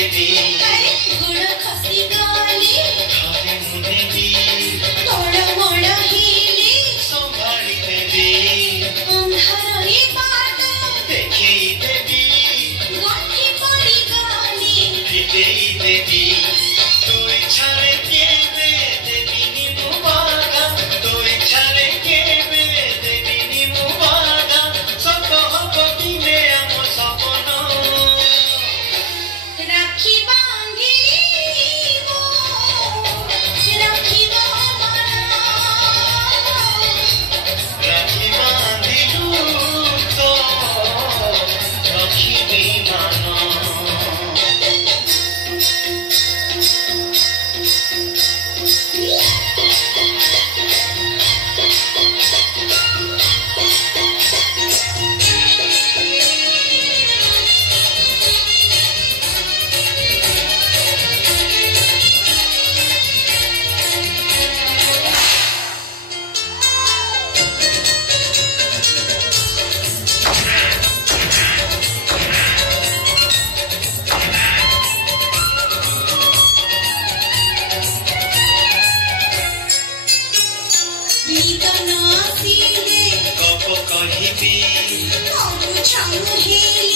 देवी गुड़ खसी गाली खाते मुनेबी गोड़ मोड़ हिली संभाली देवी अंधारे बाट देखी देवी गठी पड़ी गाली फिटेई देवी तो इच्छारे केवे देवी निमु बाधा तो इच्छारे केवे देवी निमु बाधा सत हब दिने आम सपन राखी बांधिबो राखिबो मन राखी बांधिलु तो रखिबी मान निगन आसिले गप कहिबी अबु छाउ हेले